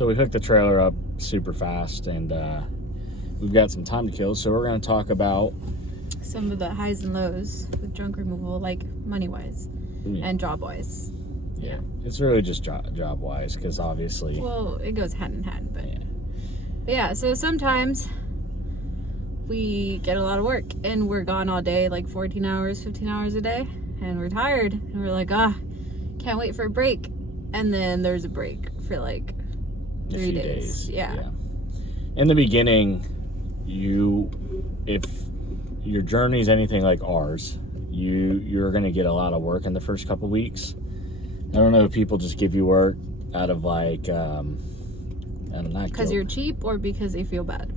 So we hooked the trailer up super fast, and we've got some time to kill. So we're going to talk about some of the highs and lows with junk removal, like money-wise and job-wise. Yeah, it's really just job-wise, because obviously... Well, it goes hand in hand, but yeah, so sometimes we get a lot of work, and we're gone all day, like 14 hours, 15 hours a day, and we're tired, and we're like, can't wait for a break. And then there's a break for like 3 days. Yeah. In the beginning, if your journey is anything like ours, you're going to get a lot of work in the first couple weeks. I don't know if people just give you work out of like, because you're cheap or because they feel bad.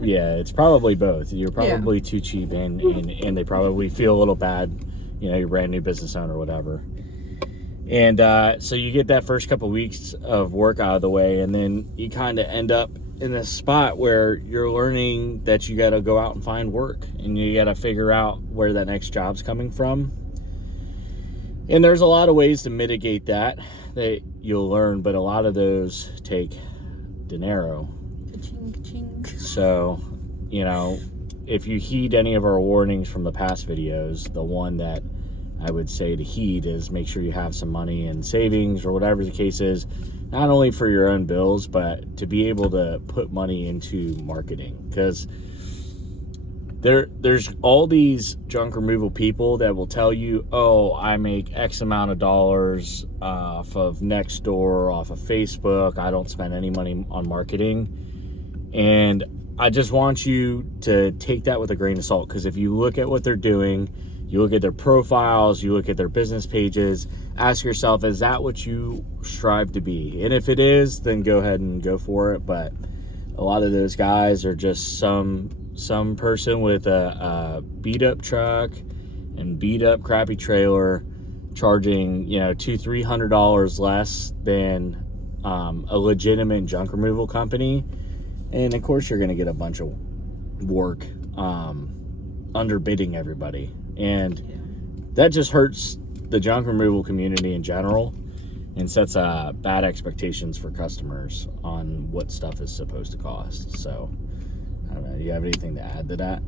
Yeah, it's probably both. You're probably too cheap, and they probably feel a little bad. You know, you're a brand new business owner or whatever. And so you get that first couple weeks of work out of the way, and then you kind of end up in this spot where you're learning that you got to go out and find work, and you got to figure out where that next job's coming from. And there's a lot of ways to mitigate that you'll learn, but a lot of those take dinero. Ka-ching, ka-ching. So, you know, if you heed any of our warnings from the past videos, the one that I would say to heed is make sure you have some money in savings or whatever the case is, not only for your own bills, but to be able to put money into marketing. Because there's all these junk removal people that will tell you, oh, I make X amount of dollars off of Nextdoor, off of Facebook. I don't spend any money on marketing. And I just want you to take that with a grain of salt, because if you look at what they're doing, you look at their profiles, you look at their business pages, ask yourself, is that what you strive to be? And if it is, then go ahead and go for it. But a lot of those guys are just some person with a beat up truck and beat up crappy trailer charging, $200-$300 less than a legitimate junk removal company. And of course you're going to get a bunch of work underbidding everybody. And that just hurts the junk removal community in general and sets bad expectations for customers on what stuff is supposed to cost. So, I don't know. Do you have anything to add to that?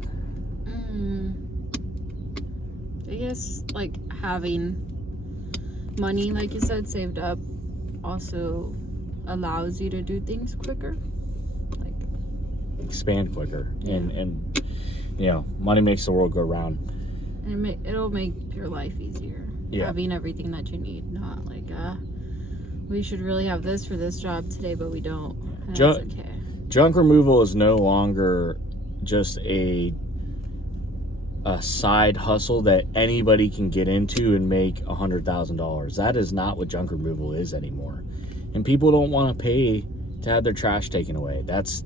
I guess, like, having money, like you said, saved up also allows you to do things quicker. Like, expand quicker. And money makes the world go round. And it'll make your life easier. Yeah. Having everything that you need. Not like, we should really have this for this job today, but we don't. And that's okay. Junk removal is no longer just a side hustle that anybody can get into and make $100,000. That is not what junk removal is anymore. And people don't want to pay to have their trash taken away. That's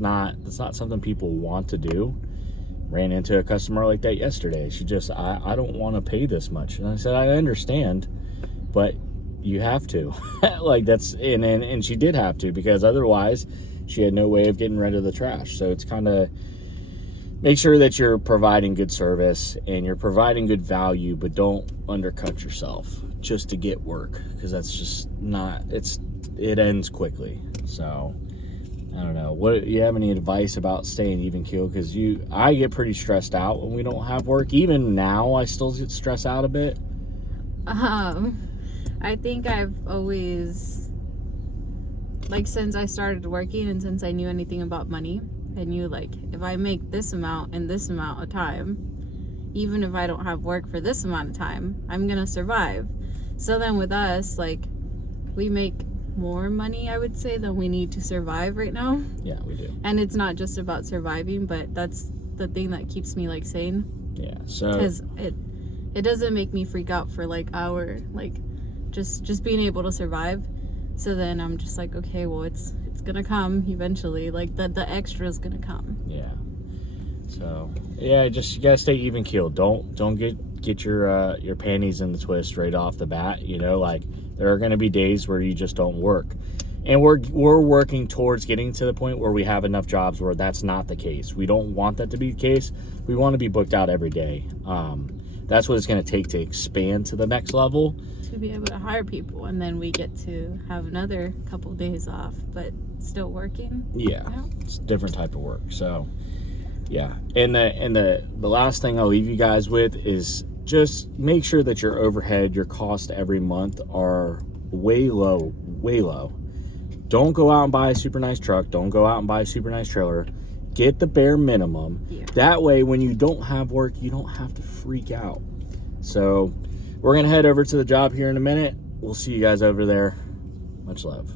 not something people want to do. Ran into a customer like that yesterday. She just, I don't want to pay this much. And I said, I understand, but you have to. And she did have to, because otherwise she had no way of getting rid of the trash. So it's kind of, make sure that you're providing good service and you're providing good value, but don't undercut yourself just to get work, because that's just not, it ends quickly. So I don't know. What, you have any advice about staying even keel? Because I get pretty stressed out when we don't have work. Even now, I still get stressed out a bit. I think I've always, like, since I started working and since I knew anything about money, I knew, like, if I make this amount in this amount of time, even if I don't have work for this amount of time, I'm gonna survive. So then with us, like, we make more money, I would say, than we need to survive right now. Yeah, we do. And it's not just about surviving, but that's the thing that keeps me, like, sane. Yeah, so because it doesn't make me freak out for, like, just being able to survive. So then I'm just like, okay, well, it's gonna come eventually. Like, the extra is gonna come. Yeah. So yeah, you gotta stay even keeled. Don't get your panties in the twist right off the bat. Like, there are gonna be days where you just don't work, and we're working towards getting to the point where we have enough jobs where that's not the case. We don't want that to be the case. We want to be booked out every day. That's what it's going to take to expand to the next level. To be able to hire people, and then we get to have another couple days off, but still working. Yeah, it's a different type of work. So, yeah. And the last thing I'll leave you guys with is just make sure that your overhead, your cost every month are way low, way low. Don't go out and buy a super nice truck. Don't go out and buy a super nice trailer. Get the bare minimum. Yeah. That way, when you don't have work, you don't have to freak out. So we're going to head over to the job here in a minute. We'll see you guys over there. Much love.